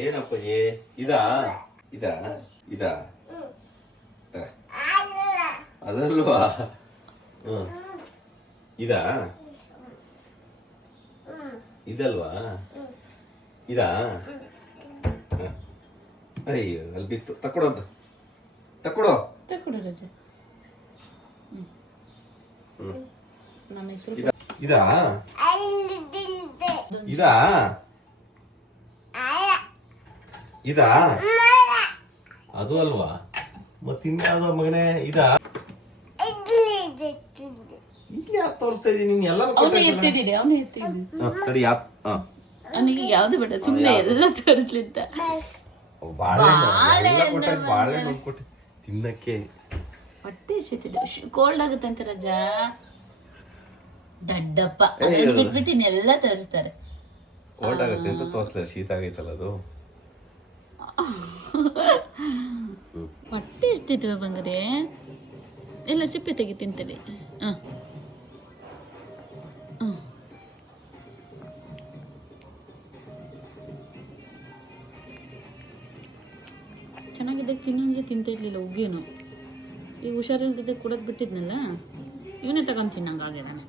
ಏನಪ್ಪಯ್ಯ ಇದಾ ಇದಾ ಇದಾ ಅದಲ್ವಾ ಇದಾ ಇದಲ್ವಾ ಇದಾ ಅಯ್ಯೋ ಅಲ್ಲಿ ಬಿತ್ತು ತಕ್ಕೊಡೋದು ತಕ್ಕೊಡೋ ರಜೆ ನಮ್ಮ ಹೆಸರು ಇದಾ ಇದಾ ಇದಾ ಅದು ಅಲ್ವಾ ಮತ್ತಿನ್ಯಾವ್ದೋ ಮಗನೇ ಇದಾ ಇಲ್ಲಿ ಯಾಕೆ ತೋರಿಸ್ತಾ ಇದೀನಿ ನೀನು ಎಲ್ಲ ಎತ್ತಿಡಿರಿ ಅವನು ಎತ್ತಿಡಿ ತಡಿ ಅವನಿಗೆ ಯಾವ್ದು ಬೇಡ ಸುಮ್ಮನೆ ಎಲ್ಲ ತೋರಿಸ್ಲಿದ್ದ ಬಾಳೆಹಣ್ಣು ಕೊಟ್ಟು ತಿನ್ನಕ್ಕೆ ಹೊಟ್ಟೆ ಎಷ್ಟಿದೆ ಕೋಲ್ಡ್ ಆಗುತ್ತೆ ಅಂತ ರಜಾ ದಡ್ಡಪ್ಪ ಬಿಟ್ಬಿಟ್ಟು ಇನ್ನೆಲ್ಲ ತೋರಿಸ್ತಾರೆ ಕೋಲ್ಡ್ ಆಗುತ್ತೆ ಅಂತ ತೋರಿಸ್ಲ ಶೀತ ಆಗೈತಲ್ಲ ಅದು ಹೊಟ್ಟೆ ಎಷ್ಟಿದ್ವ ಬಂಗಾರೆ ಎಲ್ಲ ಸಿಪ್ಪೆ ತೆಗಿ ತಿಂತೇಳಿ ಚೆನ್ನಾಗಿದ್ದಾಗ ತಿನ್ನೋಂಗೆ ತಿಂತ ಇರ್ಲಿಲ್ಲ ಉಗ್ಗೇನು ಈಗ ಹುಷಾರಿಲ್ದಿದ್ದಾಗ ಕೊಡೋದು ಬಿಟ್ಟಿದ್ನಲ್ಲ ಇವನೇ ತಗೊಂಡು ತಿನ್ನಂಗೆ ಆಗಿದ್ದಾನೆ